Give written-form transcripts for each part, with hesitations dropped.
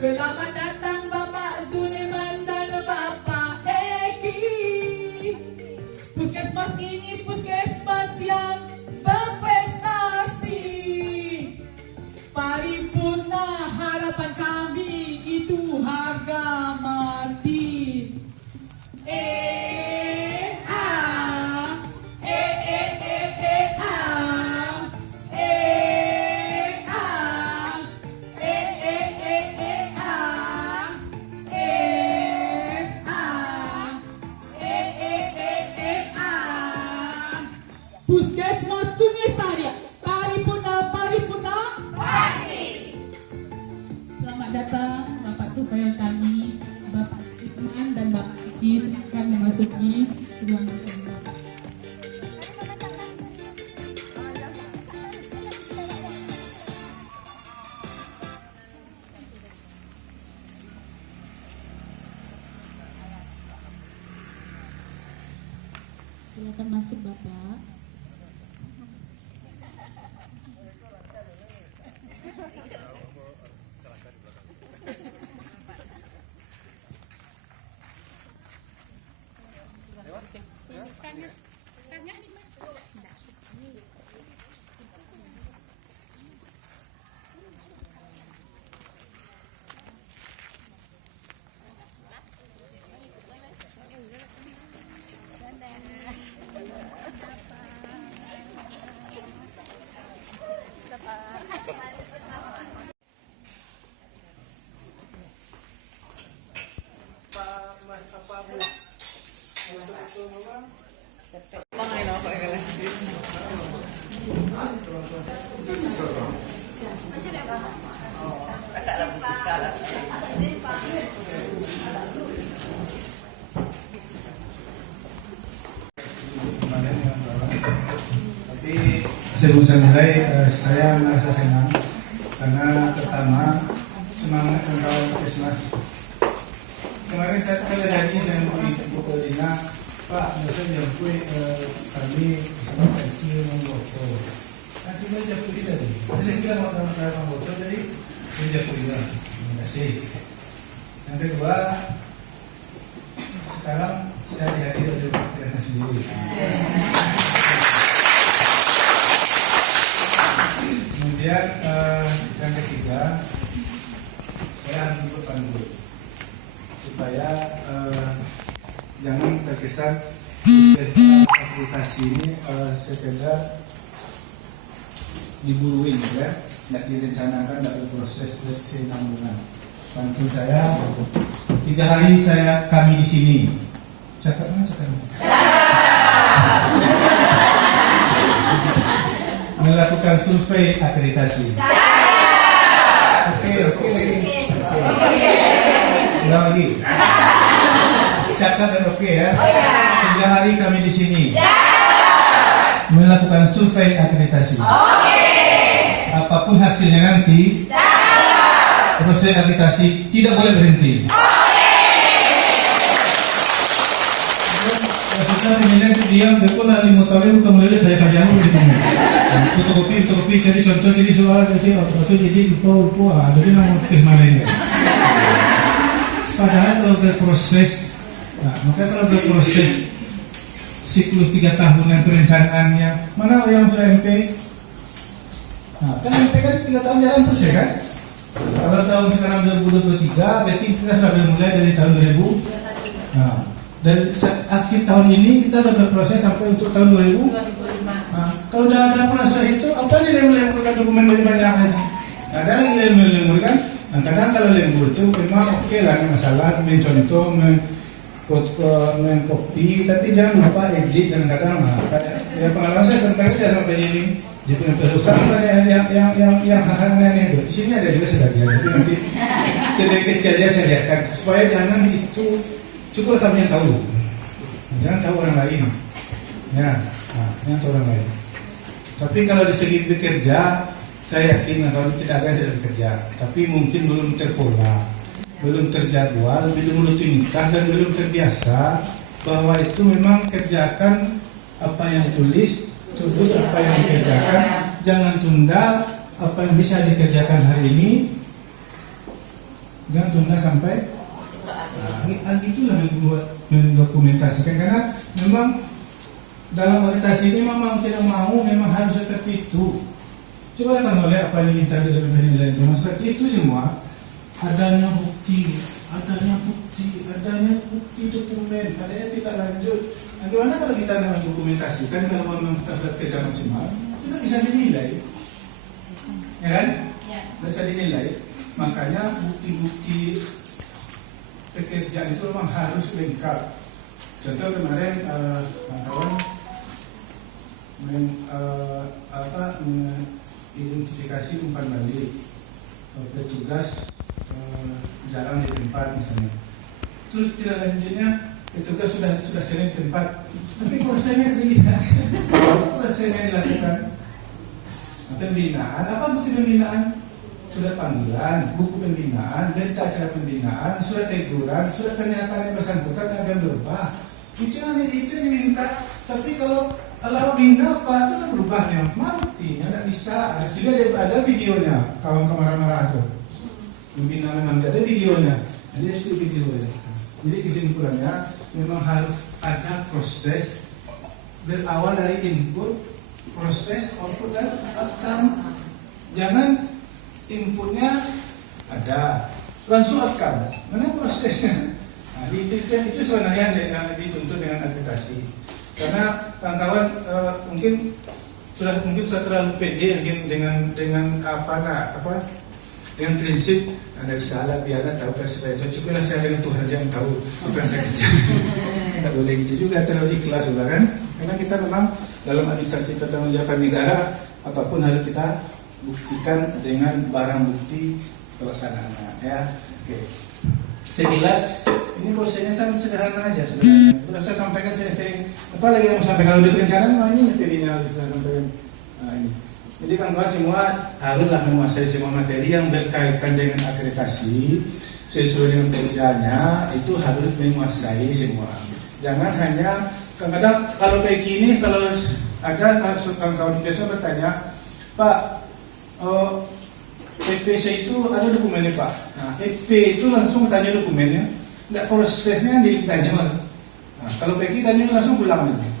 Selamat datang Bapak Zuliman dan Bapak Eki. Puskesmas ini puskesmas yang berprestasi. Paripurna harapan kami itu harga mati. Puskesmas Sungai Saria, paripurna pasti. Selamat datang Bapak supaya kami, Bapak Iman dan Bapak Iki silakan memasuki ruangan ini. Silakan masuk Bapak. Sebelum saya mulai, saya merasa senang karena pertama semangat tentang Christmas. Kemarin saya janji dengan Ibu Kolina, Pak, biasanya yang kami sama kecil memfoto. Nanti baca putih tadi. Saya kira mau dalam foto jadi baca putih. Terima kasih. Yang kedua, sekarang saya dihadiri oleh Pak Kirana sendiri. Kemudian yang ketiga, saya harus ikut panggul supaya jangan terkesan akreditasi ini sekedar diburuin ya, tidak direncanakan, tidak berproses berkesinambungan. Bantu saya 3 hari kami di sini. Catat mana catatnya? Melakukan survei akreditasi. Oke. Ulang lagi. Catat dan oke ya. 3 hari kami di sini. Melakukan survei akreditasi. Apapun hasilnya nanti, proses akreditasi tidak boleh berhenti. Kita kemudian diam betul lah 5 tahun kemudian saya kajian di sini. Fotokopi jadi contoh jadi soal jadi lupa jadi nama mana. Padahal kalau berproses, maka kalau berproses siklus 3 tahunan perencanaannya, mana yang sudah MP? Kan MP kan 3 tahun jalan terus ya kan? Kalau tahun sekarang 2023, berarti kita sudah mulai dari tahun 2000. Dan akhir tahun ini kita sudah berproses sampai untuk tahun 2005. Kalau sudah ada proses itu, apa nih lemur-lemurkan dokumen yang lagi? Ada lagi lemur-lemur kan? Kadang kalau lembur itu memang oke lah, masalah mencontoh, mengcopy, tapi jangan lupa edit dan kadang ya pengalaman saya sampai ini di perusahaan yang hal-hal aneh itu. Di sini ada juga sebagian, tapi nanti sedikit saja saya lihatkan supaya jangan itu. Cukup kami yang tahu, jangan tahu orang lain, ya, yang tahu orang lain. Tapi kalau di segi bekerja, saya yakin kalau tidak ada yang tidak bekerja, tapi mungkin belum terpola, belum terjadwal, belum rutinitas dan belum terbiasa bahwa itu memang kerjakan apa yang ditulis, terus apa yang dikerjakan, jangan tunda apa yang bisa dikerjakan hari ini jangan tunda sampai. Itulah mendokumentasikan, karena memang dalam akreditasi ini memang tidak mau, memang harus seperti itu. Coba datang oleh apa yang minta dalam nilai itu, seperti itu semua. Adanya bukti dokumen, adanya tidak lanjut. Nah, gimana kalau kita mendokumentasikan, kalau memang kita sudah kerja maksimal, tidak bisa dinilai, ya kan? Tidak bisa dinilai. Makanya bukti-bukti pekerjaan itu memang harus lengkap. Contoh kemarin kawan mengidentifikasi umpan balik petugas jarang di tempat misalnya. Terus tidak lanjutnya petugas sudah sering di tempat, tapi prosesnya dilihat, prosesnya dilakukan. Pembinaan, apa bukti pembinaan? Surat panggilan, buku pembinaan, berita acara pembinaan, surat teguran, surat pernyataan yang bersangkutan akan berubah. Itu yang diminta. Tapi kalau bina apa itu kan berubahnya, matinya tidak bisa. Jadi ada videonya, kawan marah-marah tuh. Pembina memang ada videonya, ada videonya. Jadi kesimpulannya memang harus ada proses berawal dari input, proses, output dan outcome. Jangan inputnya ada, langsung outcome. Mana prosesnya? Nah, itu sebenarnya yang dituntut dengan akreditasi. Karena kawan-kawan mungkin sudah terlalu pede dengan dengan prinsip ada salah biar anda tahu supaya cukuplah saya dengan Tuhan aja yang tahu apa yang saya kerja. Tidak boleh gitu juga, terlalu ikhlas juga kan? Karena kita memang dalam administrasi pertanggungjawaban negara apapun harus kita buktikan dengan barang bukti pelaksanaannya, ya. Oke. Sekilas ini prosesnya sangat sederhana aja sebenarnya. Sudah saya sampaikan sering. Apa lagi yang mau sampaikan? Kalau di perencanaan ini materinya harus saya sampaikan. Nah, ini. Jadi kawan-kawan semua haruslah menguasai semua materi yang berkaitan dengan akreditasi sesuai dengan pekerjaannya, itu harus menguasai semua. Jangan hanya kadang-kadang kalau kayak gini, kalau ada kawan-kawan biasa bertanya, Pak, EP saya itu ada dokumennya Pak. Nah, EP itu langsung tanya dokumennya, tidak prosesnya ditanya. Nah, kalau pergi tanya langsung pulang aja.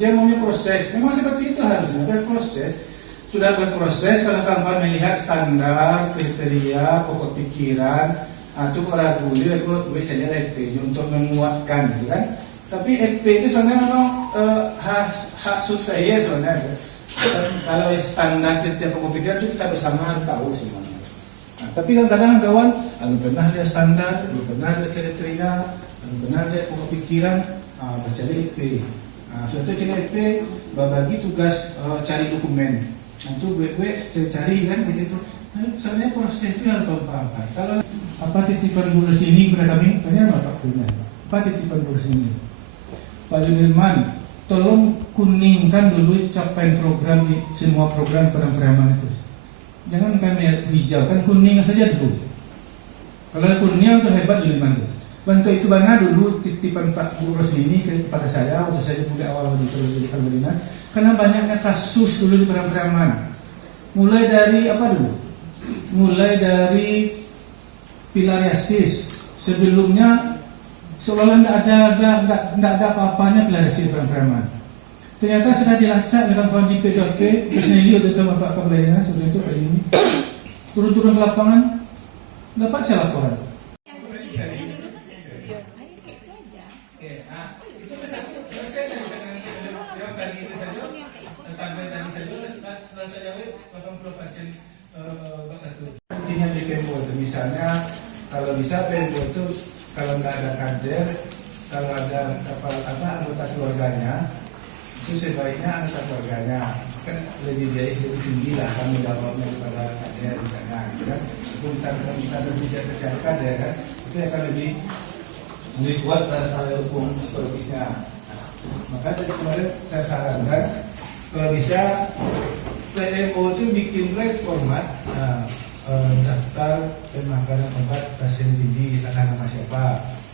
Dia maunya proses, memang seperti itu harusnya berproses. Sudah berproses, kalau kawan-kawan melihat standar, kriteria, pokok pikiran, atau ragu dulu, aku cari EP untuk menguatkan, gitu kan? Tapi EP itu sebenarnya memang hak saya sebenarnya. Kalau standar tiap pokok pikiran itu kita bersama harus tahu semuanya. Nah, tapi kadang-kadang kawan, belum pernah lihat standar, belum pernah lihat kriteria, belum pernah lihat pokok pikiran, baca EP. Nah, suatu EP bagi tugas cari dokumen. Nah, itu gue cari kan gitu. Nah, sebenarnya proses itu harus paham. Kalau apa titipan Bu Rusini kepada kami, tanya Pak punya. Apa titipan Bu Rusini? Pak Junirman, tolong kuningkan dulu capaian program, semua program Peraman itu. Jangan kami hijau, kan kuning saja dulu. Kalau kuning itu hebat Junirman itu. Bantu itu mana dulu titipan Pak Bu Rusini kepada saya waktu saya mulai awal di Kalbadina. Karena banyaknya kasus dulu di Peraman. Mulai dari apa dulu? Mulai dari filariasis. Sebelumnya seolah-olah tidak ada apa-apanya filariasis di Peraman. Ternyata sudah dilacak dengan kawan di P2P, Kesneli atau sama Pak Kalbadina waktu itu hari ini. Turun-turun ke lapangan, dapat saya laporan. Intinya di Pembo itu misalnya kalau bisa Pembo itu kalau nggak ada kader, kalau ada anggota keluarganya itu sebaiknya anggota keluarganya kan lebih tinggi lah kami jawabnya kepada kader misalnya, gitu kan? Itu kita berbicara percaya kader kan, itu akan lebih kuat hukum psikologis-nya. Maka dari kemarin saya sarankan kalau bisa PMO itu bikin format daftar pemakanan obat pasien TB atas nama siapa,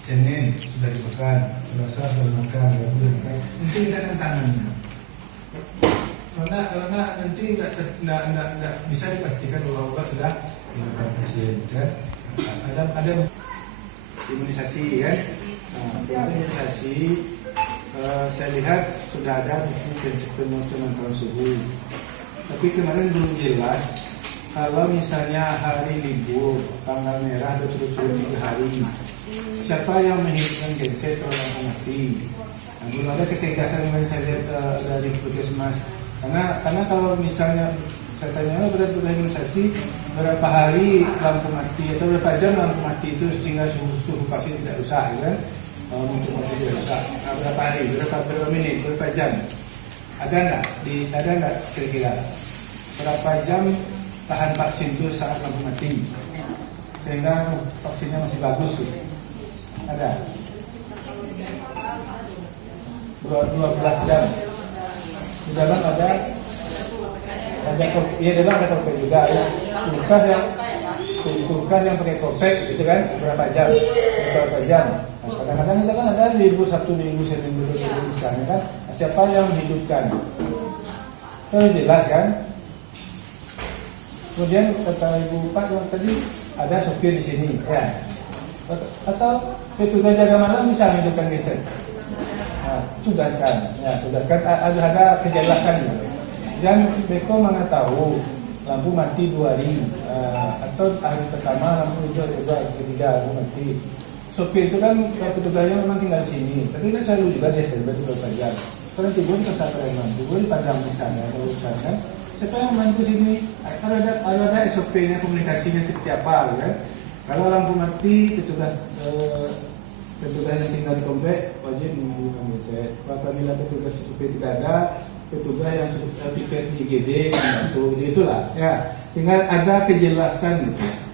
Senin sudah dipesan, Selasa sudah makan, Rabu sudah makan, mungkin kita tantangannya. Karena nanti tidak bisa dipastikan bahwa obat sudah dimakan pasien, kan? ada imunisasi kan. Nah, imunisasi saya lihat sudah ada buku pemantauan suhu. Tapi kemarin belum jelas kalau misalnya hari libur, tanggal merah betul-betul 3 hari, siapa yang menghidupkan genset kalau lampu mati? Nah, belum ada ketegasan yang saya lihat dari puskesmas. Karena kalau misalnya saya tanya berapa imunisasi, berapa hari lampu mati atau berapa jam lampu mati itu sehingga suhu pasien tidak rusak, kan? Untuk pasien tidak rusak. Nah, berapa hari, berapa menit, berapa jam? Ada enggak kira-kira berapa jam tahan vaksin itu saat lampu mati sehingga vaksinnya masih bagus tuh? Ada 12 jam. Sudah bang ada iya dia bang ada topik juga ya. Kulkas yang pakai kofek gitu kan berapa jam? Nah, kadang-kadang kita kan ada 1.000 misalnya kan. Siapa yang menghidupkan? Itu jelas kan? Kemudian kata Ibu Pak yang tadi ada sopir di sini ya. Atau petugas jaga malam bisa menghidupkan genset. Nah, tugaskan ada kejelasan gitu. Dan Beko mana tahu lampu mati 2 hari atau hari pertama lampu ketiga lampu mati. Sopir itu kan petugasnya memang tinggal di sini, tapi kan selalu juga dia standby 24 jam. Kalau tidur ke satu reman, tidur di padang misalnya, kalau misalnya siapa yang membantu sini? Kalau ada SOP-nya komunikasinya seperti apa, kan? Kalau lampu mati, petugas yang tinggal di komplek wajib menghidupkan genset. Apabila petugas SOP tidak ada, petugas yang piket di IGD membantu, itulah ya. Sehingga ada kejelasan gitu.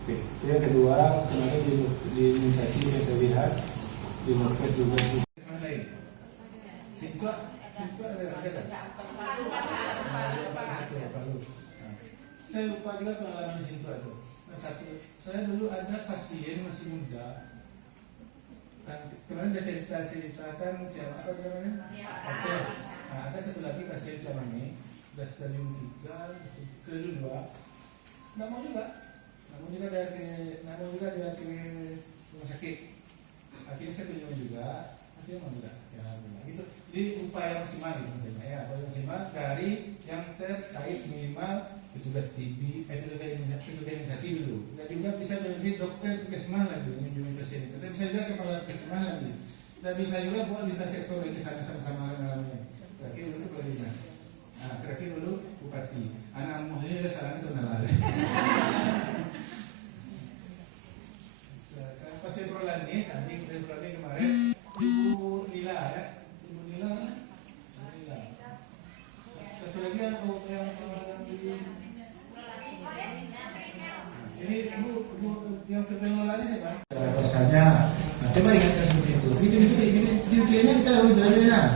Oke, yang kedua kemarin di imunisasi yang saya lihat di market juga di mana lain. Itu ada kesehatan. Saya lupa juga pengalaman di situ itu. Saya dulu ada pasien masih muda. Kemarin sudah ceritakan apa namanya? Oke. Nah, ada satu lagi pasien sama ini, sudah stadium 3, stadium 2. Namun juga dia ke rumah sakit. Akhirnya saya kunjungi juga, akhirnya mau juga. Ya, gitu. Jadi upaya maksimal gitu maksudnya ya, upaya maksimal dari yang terkait minimal petugas TB, petugas imunisasi dulu. Dan juga bisa menjadi dokter puskesmas lagi mengunjungi pasien. Dan bisa juga kepala puskesmas lagi. Dan bisa juga buat lintas sektor ini sama-sama namanya. Terakhir dulu kepala dinas. Nah, terakhir dulu bupati. Anak muhanya udah salah itu nalari. Pasien prolanis, kemarin Ibu Nila ya, Ibu Nila. Satu lagi yang ini Ibu yang kepengenalannya siapa? Rasanya, coba ingatkan seperti itu. Di klinik kita harus jalan.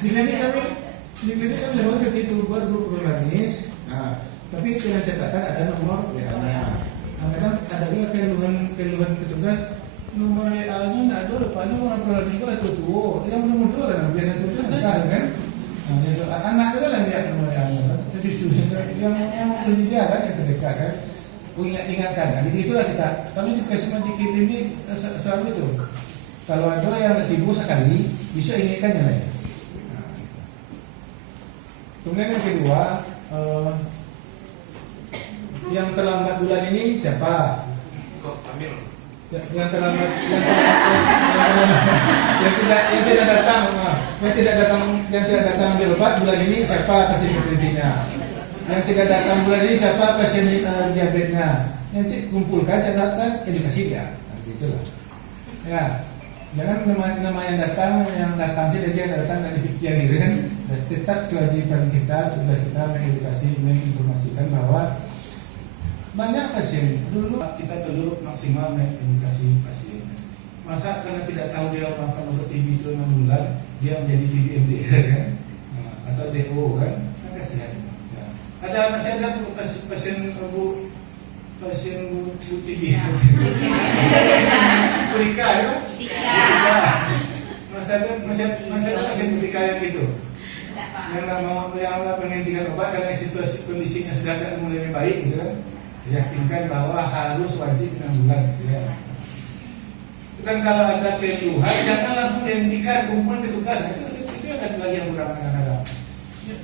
Di klinik kami lewat seperti itu buat grup prolanis. Nah, tapi dengan catatan ada nomor WA-nya. Kadang ada juga keluhan petugas. Nomor WA-nya tidak ada, rupanya orang prolanis itu lah tua. Yang muda lah, biar itu besar kan. Anak itu kan lihat nomor WA-nya. Cucu yang dia kan yang terdekat kan. Ingatkan. Nah, itulah kita. Kami juga semua di ini selalu itu. Kalau ada yang tibu sekali, bisa ingatkan yang lain. Kemudian yang kedua, yang terlambat bulan ini siapa? Yang terlambat yang tidak datang ambil obat bulan ini siapa pasien hipertensinya? Yang tidak datang bulan ini siapa pasien diabetesnya? Nanti kumpulkan catatan edukasi dia. Nah, gitulah. Ya. Jangan nama yang datang saja dia datang dari pikiran gitu kan. Tetap kewajiban kita, tugas kita mengedukasi, menginformasikan bahwa banyak pasien dulu kita perlu maksimal mengedukasi pasien. Masa karena tidak tahu dia makan obat TB itu 6 bulan dia menjadi TB kan, atau DO kan kasihan. Ya. Masih ada pasien bu TB Purika ya? Masih ada pasien Purika yang gitu. Yang penghentikan obat karena situasi kondisinya sudah mulai baik gitu kan. Yakinkan bahwa harus wajib 6 bulan ya. Dan kalau ada keluhan jangan langsung dihentikan, kumpul petugas. Itu yang lagi yang kurang kadang-kadang.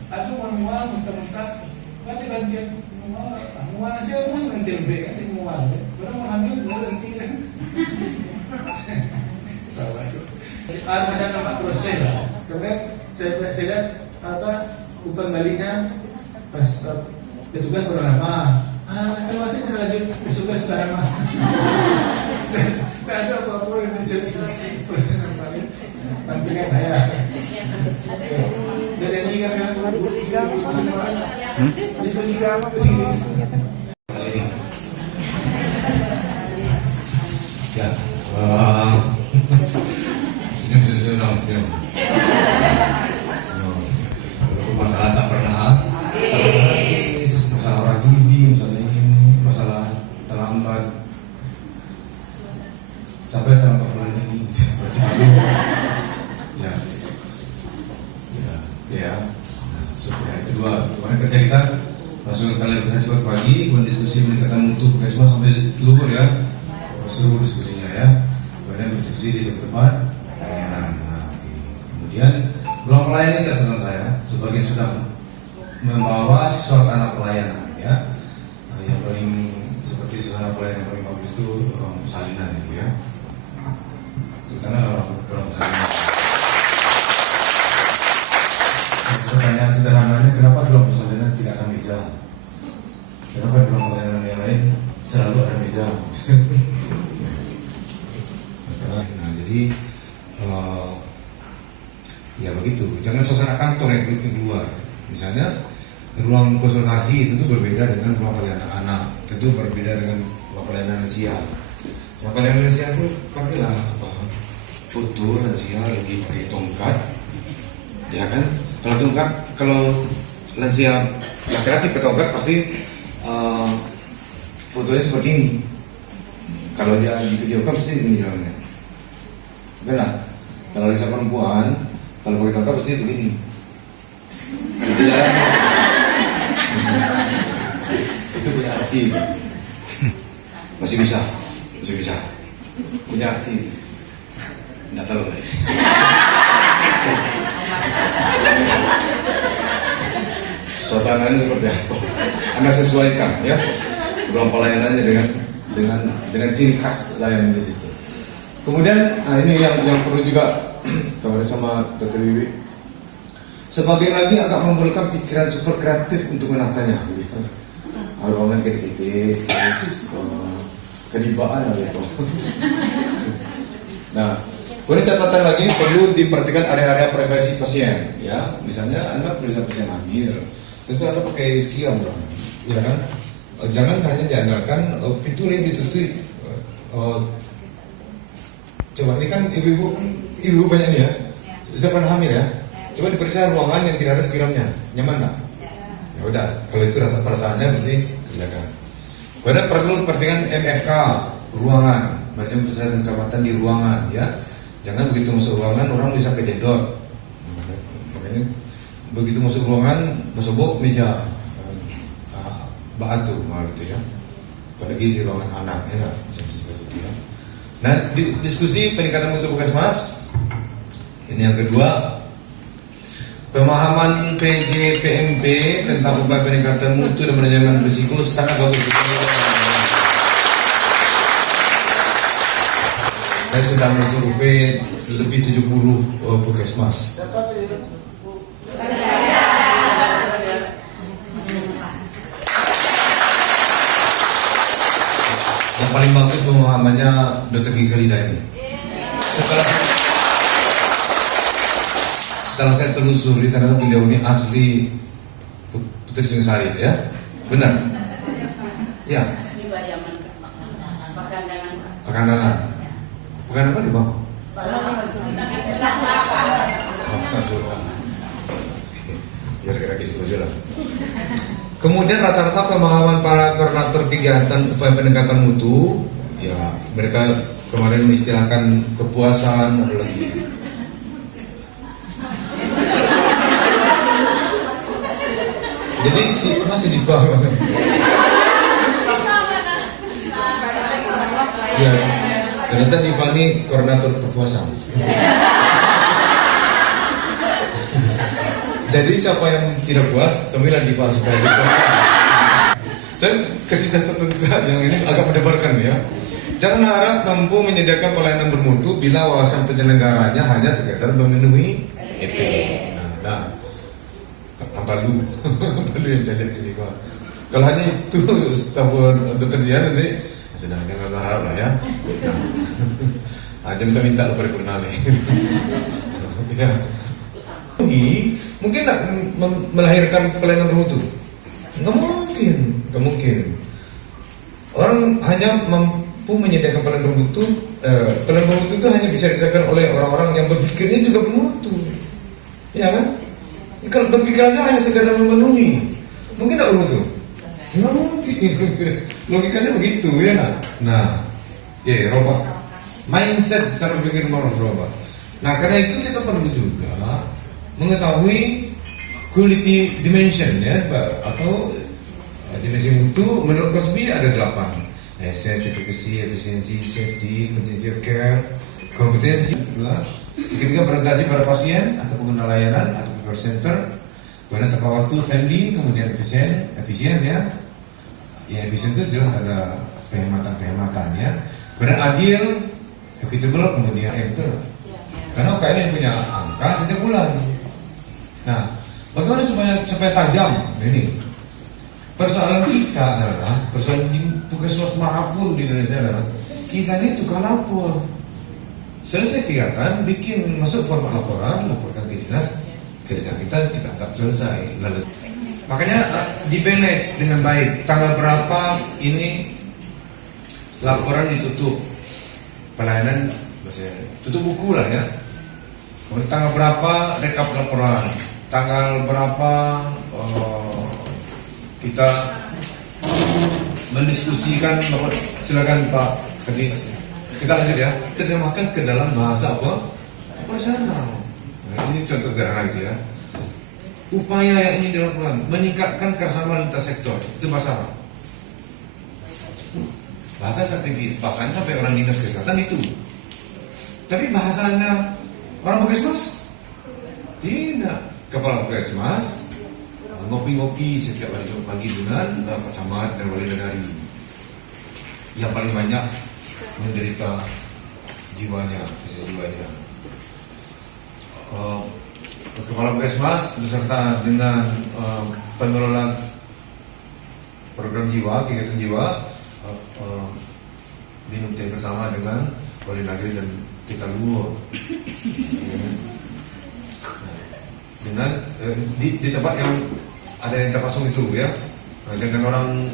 Aduh mau mual mentah-mentah, ada gantian mual aja mau gantian B kan di mual. Kalau mau hamil mau ganti kan. Ada nama proses lah. Kemudian saya lihat umpan baliknya pas petugas baru lama. Kalau masih tidak lanjut petugas sudah lama. Tidak ada apa-apa yang bisa proses yang paling tampilkan saya. Dan yang jika yang ya, senyum. Masalah tak pernah masalah orang TV, misalnya ini, masalah terlambat sampai terlambat bulan ini. Supaya kedua, kemarin kerja kita langsung klarifikasi pagi, kemudian diskusi meningkatkan mutu puskesmas sampai luhur ya, seluruh diskusinya ya, kemudian berdiskusi di tempat pelayanan. Kemudian ruang pelayanan catatan saya sebagai sudah membawa suasana pelayanan ya, yang paling seperti suasana pelayanan yang paling bagus itu ruang salinan itu ya, terutama ruang salinan. Pertanyaan sederhananya, kenapa ruang persalinan tidak ada meja? Kenapa ruang pelayanan yang lain selalu ada meja? Nah, jadi ya begitu. Jangan suasana kantor yang keluar. Misalnya ruang konsultasi itu tuh berbeda dengan ruang pelayanan anak, tentu berbeda dengan ruang pelayanan lansia. Ruang pelayanan lansia itu pakailah foto lansia lagi pakai tongkat, ya kan? Kalau tongkat, kalau lansia laki-laki pakai tongkat pasti fotonya seperti ini. Kalau dia divideokan pasti ini jalannya. Betul lah. Kalau lansia perempuan, kalau pakai tongkat pasti begini. Itu punya arti itu. Masih bisa punya arti itu. Nggak tahu lah. Suasananya seperti apa? Anda sesuaikan ya ruang pelayanannya dengan ciri khas layanan di situ. Kemudian ini yang perlu juga kemarin sama Dr. Wiwi. Sebagian lagi agak memerlukan pikiran super kreatif untuk menatanya. Ruangan ketik-ketik, terus kedibaan gitu. Nah, kemudian catatan lagi perlu diperhatikan area-area privasi pasien. Ya, misalnya Anda periksa pasien hamil, tentu Anda pakai skiam dong, ya kan? Jangan hanya diandalkan pintu ini ditutup. Coba ini kan ibu banyak nih ya, sudah pernah hamil ya. Coba diperiksa ruangan yang tidak ada skiramnya, nyaman nggak? Ya udah, kalau itu rasa perasaannya berarti kerjakan. Kemudian perlu perhatikan MFK ruangan, manajemen kesehatan dan keselamatan di ruangan ya. Jangan begitu masuk ruangan orang bisa kejedot. Makanya begitu masuk ruangan bersobok meja batu gitu ya. Apalagi di ruangan anak ya, contoh seperti itu ya. Nah, diskusi peningkatan mutu puskesmas. Ini yang kedua, pemahaman PJ PMP tentang upaya peningkatan mutu dan manajemen risiko sangat bagus. Saya sudah mensurvei lebih 70 puskesmas. Yang paling bagus pemahamannya Dr. Gigi Khalida ini. Setelah saya telusuri ternyata beliau ini asli Putri Singasari ya, benar? Ya. Pakandangan. Bukan apa di bawah? Biar kita kisah aja lah. Kemudian rata-rata pemahaman para koordinator kegiatan upaya peningkatan mutu, ya mereka kemarin mengistilahkan kepuasan, ada lagi. Jadi masih di bawah. Ya, ternyata Diva ini koordinator kepuasan. Jadi siapa yang tidak puas, temuilah Diva supaya dipuaskan. Saya kasih catatan juga yang ini agak mendebarkan ya. Jangan harap mampu menyediakan pelayanan bermutu bila wawasan penyelenggaranya hanya sekedar memenuhi EP. Nah, tambah lu yang jadi ini kok. Kalau hanya itu tahun dokter dia nanti sudah jangan harap lah ya. Aja minta lo paripurna nih. Ya. Mungkin nak melahirkan pelayanan bermutu? Nggak mungkin. Orang hanya mampu menyediakan pelayanan bermutu. Pelayanan bermutu itu hanya bisa disediakan oleh orang-orang yang berpikirnya juga bermutu, ya kan? Kalau berpikirannya hanya sekedar memenuhi, mungkin nggak bermutu? Nggak mungkin. Logikanya begitu ya. Nah, oke, robot mindset cara berpikir orang robot. Nah, karena itu kita perlu juga mengetahui quality dimension ya, atau dimensi mutu. Menurut Cosby ada 8: essence, efficacy, efficiency, safety, contingency of care, kompetensi. Ketiga, berorientasi pada pasien atau pengguna layanan atau care center. Kemudian tepat waktu, timely, kemudian efisien ya. Yang efisien itu jelas ada penghematan ya. Kemudian adil, equitable, kemudian betul. Karena UKM yang punya angka setiap bulan. Nah, bagaimana supaya tajam? Ini persoalan kita adalah persoalan di puskesmas manapun di Indonesia adalah kita ini tukang lapor. Selesai kegiatan, bikin masuk format laporan, laporkan ke dinas, kerja kita anggap selesai. Lalu, makanya di manage dengan baik. Tanggal berapa ini laporan ditutup, pelayanan tutup buku lah ya. Kemudian tanggal berapa rekap laporan, tanggal berapa kita mendiskusikan. Silakan Pak Kadis, kita lanjut ya. Terjemahkan ke dalam bahasa apa? Operasional. Nah, ini contoh sederhana gitu ya. Upaya yang ingin dilakukan meningkatkan kerjasama lintas sektor, itu bahasa apa? Bahasa strategis, bahasanya sampai orang dinas kesehatan itu. Tapi bahasanya orang puskesmas tidak. Kepala puskesmas ngopi-ngopi setiap hari Jumat pagi dengan Pak Camat dan Wali Negari yang paling banyak menderita jiwanya. Kepala puskesmas beserta dengan pengelola program jiwa, kegiatan jiwa, minum teh bersama dengan Wali Negeri dan kita luar dengan di tempat yang ada yang terpasung itu ya, dengan orang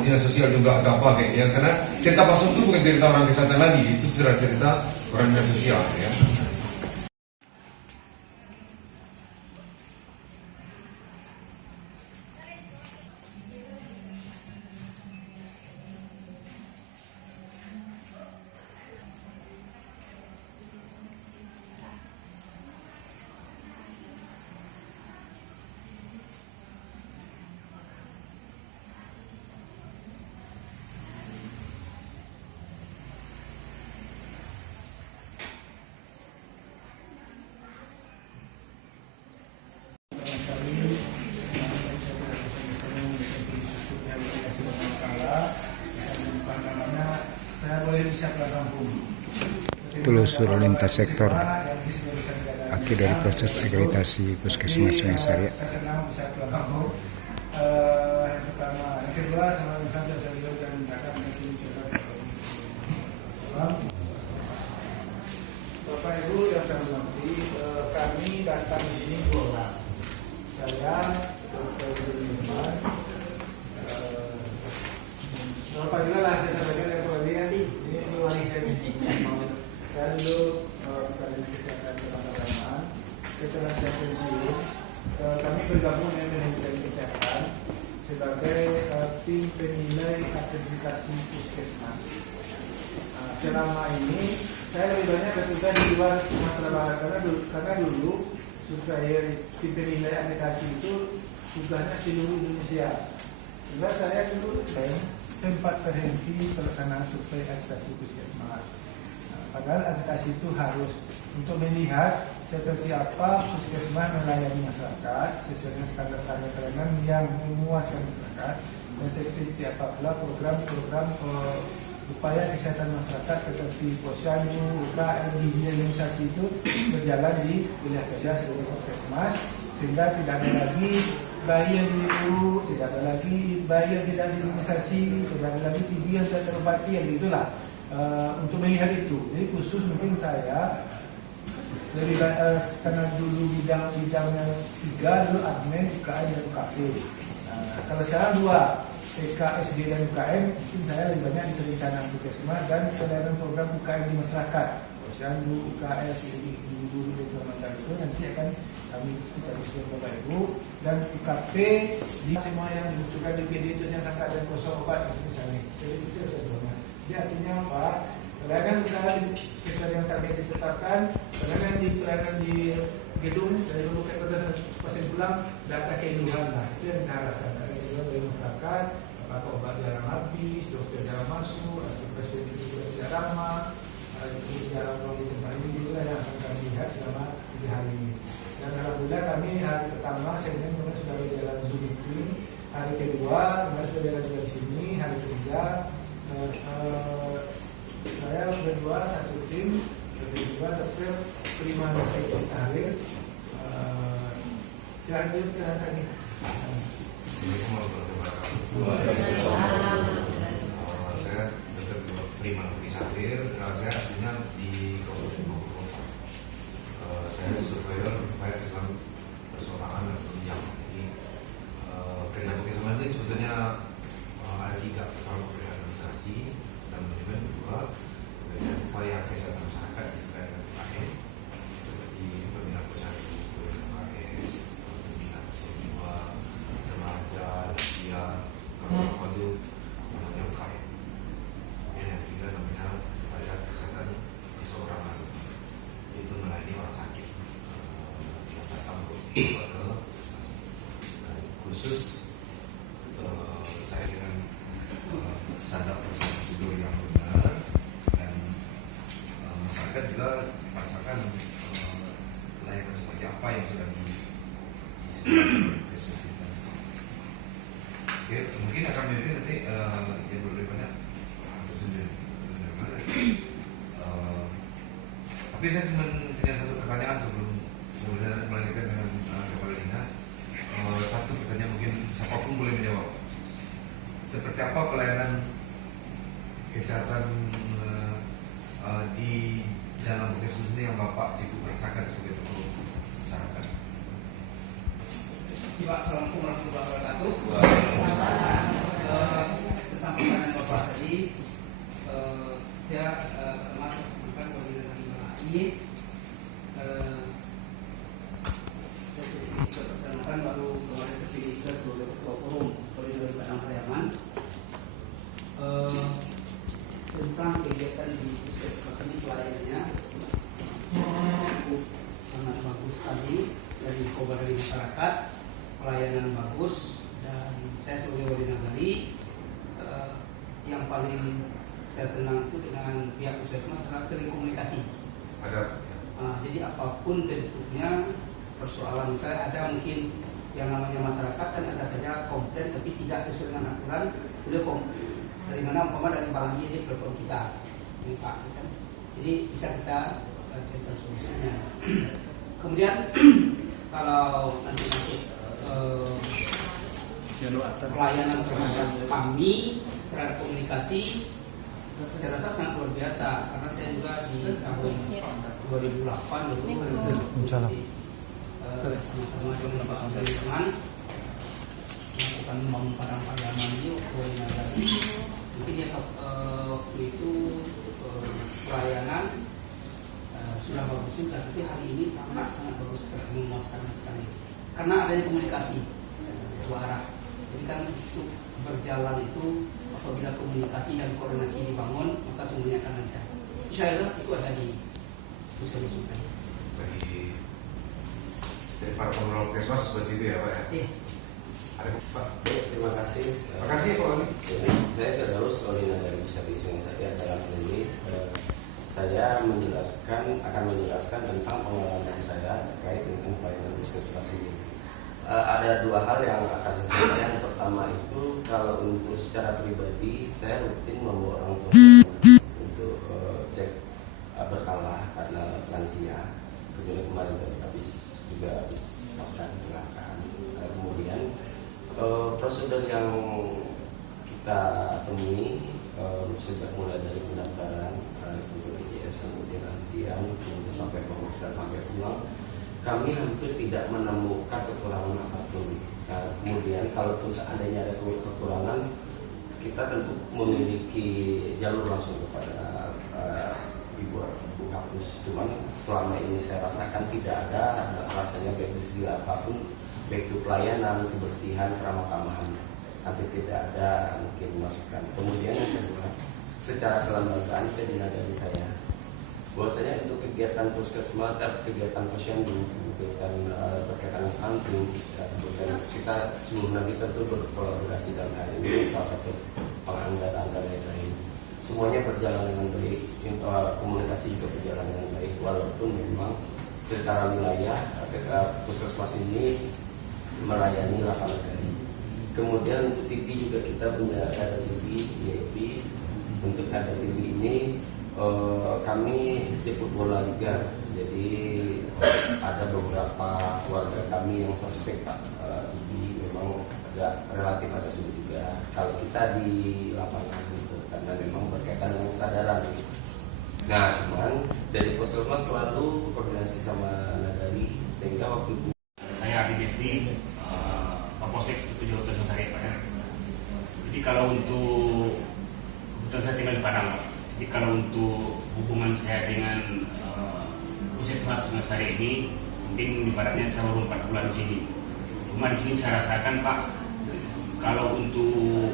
dinas sosial juga atau apa kayak ya. Karena cerita pasung itu bukan cerita orang kesehatan lagi, itu sudah cerita orang dinas sosial ya. Telusur lintas sektor akhir dari proses akreditasi Puskesmas Sungai Sari. Yang kedua, sama misalnya dari Bapak Ibu yang saya hormati, kami datang di sini 2 orang. Saya Dr. Zulaiman. Bapak juga lah saya sampaikan yang kemudian ini wali saya nih. Saya dulu Kabinet Kesehatan Kota Palembang. Setelah saya pensiun, kami bergabung dengan Manajemen Kesehatan sebagai tim penilai akreditasi puskesmas. Selama ini saya lebih banyak bertugas di luar Sumatera Barat karena dulu saya tim penilai akreditasi itu tugasnya seluruh Indonesia. Sehingga saya dulu saya sempat terhenti pelaksanaan survei agitasi puskesmas. Padahal agitasi itu harus untuk melihat seperti apa puskesmas melayani masyarakat sesuai dengan standar-standar pelayanan yang memuaskan masyarakat, dan seperti apa pula program-program upaya kesehatan masyarakat seperti posyandu, UKM, gizi dan imunisasi itu berjalan di wilayah kerja seluruh puskesmas, sehingga tidak ada lagi bayi yang diurut, tidak ada lagi bayi yang tidak diimunisasi, tidak ada lagi TB yang tidak terobati, yang itulah. Untuk melihat itu, jadi khusus mungkin saya dari karena dulu bidang-bidangnya 3 dulu admin, UKM dan UKP. Kalau sekarang 2 TK, SD dan UKM, mungkin saya lebih banyak di perencanaan puskesmas dan pelayanan program UKM di masyarakat. Posyandu, UKS, guru dan segala macam itu nanti akan kami diskusikan Bapak Ibu, dan UKP di semua yang dibutuhkan di PD itu yang sangat dan kosong obat misalnya. Jadi itu saya. Jadi artinya apa? Pelayanan usaha sesuai dengan target ditetapkan, pelayanan di gedung dari dulu ke pasien pulang, data kehidupan lah. Itu yang kita harapkan. Data kehidupan dari masyarakat, apakah obat jarang habis, dokter jarang masuk, atau pasien itu tidak ramah, itu jarang di tempat ini, juga yang akan kami lihat selama 3 hari ini. Dan alhamdulillah kami hari pertama Senin kemarin sudah berjalan Zoom meeting, hari kedua kemarin sudah berjalan juga di sini, hari ketiga saya berdua satu tim, berdua dokter Prima Nursetti Sahir. Jangan dulu jalan lagi. Saya dokter Prima Nursetti Sahir. Saya aslinya di Kabupaten Bogor. Saya surveyor baik Islam persoalan dan penunjang. Jadi kerja puskesmas ini sebetulnya ada 3, pertama organisasi dan manajemen, 2 upaya kesehatan masyarakat di sekitar UKM seperti pembinaan posyandu, UKS, pembinaan jiwa, remaja, lansia, kalau itu namanya UKM. Yang ketiga namanya upaya kesehatan keseorangan, itu melayani orang sakit yang datang ke khusus saya dengan standar prosedur yang benar, dan masyarakat juga merasakan layanan seperti apa yang sudah disediakan oleh puskesmas kita. Oke, mungkin akan menjadi nanti yang lebih banyak tapi saya cuma punya satu pertanyaan sebelum melanjutkan dengan kepala dinas. Satu pertanyaan mungkin siapapun boleh menjawab. Seperti apa pelayanan kesehatan di dalam puskesmas ini yang Bapak Ibu rasakan sebagai tokoh masyarakat? Assalamualaikum warahmatullahi wabarakatuh. Tentang pertanyaan Bapak tadi, saya termasuk bukan koordinator HI. Perkenalkan baru kemarin terpilih juga sebagai ketua forum koordinator bidang pelayanan tentang kegiatan di puskesmas ini. Pelayanannya sangat bagus sekali dari kobar dari masyarakat, pelayanan bagus, dan saya sebagai wali nagari yang paling saya senang itu dengan pihak puskesmas adalah sering komunikasi. Jadi apapun bentuknya persoalan, misalnya ada mungkin yang namanya masyarakat kan ada saja komplain tapi tidak sesuai dengan aturan, udah dari mana dari barang ini dia telepon kita minta kan? Jadi bisa kita cari solusinya. Kemudian kalau nanti pelayanan terhadap kami terhadap komunikasi saya rasa sangat luar biasa, karena saya juga di tahun 2008 dulu sama-sama dengan Pak Teman melakukan membangun padang pelayanan di Nagari. Mungkin ya waktu itu pelayanan sudah bagus juga, tapi hari ini sangat bagus sekali, memuaskan sekali karena adanya komunikasi 2 arah. Jadi kan itu berjalan itu apabila komunikasi dan koordinasi dibangun, maka semuanya akan lancar. Insyaallah itu ada di puskesmas kita. Dari para pengelola puskesmas seperti itu ya Pak ya? Iya. Ada Pak? Terima Terima kasih. Terima kasih Pak Wali. Jadi saya Firdaus Olina dari Bisa Bising saja dalam hal ini saya akan menjelaskan tentang pengalaman saya terkait dengan pelayanan puskesmas ini. Ada dua hal yang akan saya sampaikan. Yang pertama itu kalau untuk secara pribadi saya rutin membawa orang tua saya untuk cek berkala karena lansia. Kemudian kemarin habis pasca kecelakaan. Kemudian prosedur yang kita temui sejak mulai dari pendaftaran untuk BPJS, kemudian antrian, kemudian sampai pemeriksa sampai pulang, kami hampir tidak menemukan kekurangan apapun. Kemudian kalaupun seandainya ada kekurangan, kita tentu memiliki jalur langsung kepada Ibu Kapus. Cuman selama ini saya rasakan tidak ada rasanya baik di segi apapun, baik itu pelayanan, kebersihan, keramah-tamahan, tapi tidak ada mungkin masukan. Kemudian yang kedua, secara kelembagaan saya dinadari saya bahwasanya untuk kegiatan puskesmas, kegiatan posyandu, kegiatan berkaitan dengan stunting, kemudian kita seluruhnya kita tentu berkolaborasi dalam hal ini, salah satu penganggaran yang lain. Semuanya berjalan dengan baik, komunikasi juga berjalan dengan baik, walaupun memang secara wilayah puskesmas ini melayani 8 negara. Kemudian untuk TV juga kita punya ada TV VIP. Untuk ada TV ini kami jemput bola liga. Jadi ada beberapa warga kami yang suspek Pak, ini memang relatif agak sulit juga kalau kita di lapangan gitu, karena memang berkaitan dengan kesadaran gitu. Nah, cuman dari puskesmas selalu koordinasi sama Nagari sehingga waktu itu saya di Devri Kapolsek itu Jawa Tengah Sari Pak. Jadi kalau untuk kebetulan saya tinggal di Padang Pak. Jadi kalau untuk hubungan saya dengan Puskesmas Sari ini mungkin ibaratnya saya baru 4 bulan di sini. Cuma di sini saya rasakan Pak, kalau untuk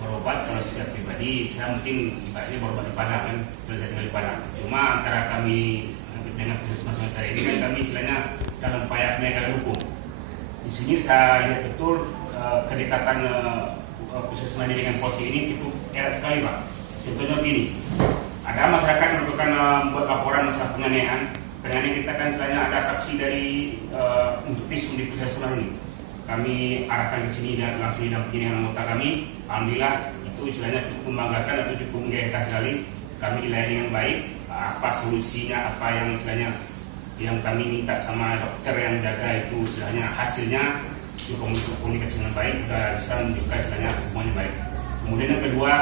berobat, kalau secara pribadi saya mungkin ibaratnya berobat di Padang kan, kalau saya tinggal di Padang. Cuma antara kami dengan Puskesmas Sari ini kan kami istilahnya dalam upaya penegakan hukum. Di sini saya lihat betul kedekatan puskesmas ini dengan polisi ini cukup erat sekali Pak. Contohnya begini, ada masyarakat melakukan membuat laporan masalah penganiayaan. Penganiayaan kita kan istilahnya ada saksi dari untuk visum di puskesmas ini. Kami arahkan ke sini dan langsung didampingi dengan anggota kami. Alhamdulillah itu istilahnya cukup membanggakan atau cukup menggairahkan sekali. Kami dilayani dengan baik. Apa solusinya, apa yang istilahnya yang kami minta sama dokter yang jaga itu istilahnya hasilnya komunikasi dengan baik, bisa menunjukkan istilahnya semuanya baik. Kemudian yang kedua,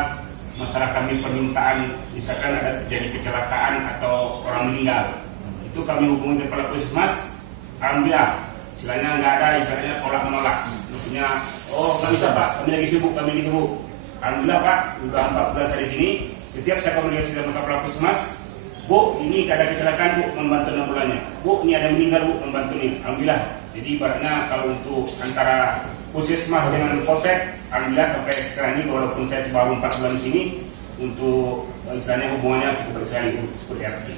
masalah kami permintaan misalkan ada terjadi kecelakaan atau orang meninggal, itu kami hubungi dengan kepala puskesmas. Alhamdulillah istilahnya nggak ada ibaratnya tolak menolak, maksudnya nggak bisa Pak, kami lagi sibuk. Alhamdulillah Pak, udah 4 bulan saya di sini, setiap saya komunikasi sama kepala puskesmas, Bu, ini ada kecelakaan Bu, membantu ambulannya. Bu, ini ada meninggal Bu, membantu nih. Alhamdulillah. Jadi ibaratnya kalau untuk antara puskesmas dengan polsek, alhamdulillah sampai sekarang ini walaupun saya baru 4 bulan di sini, untuk istilahnya hubungannya cukup baik sekali, cukup erat.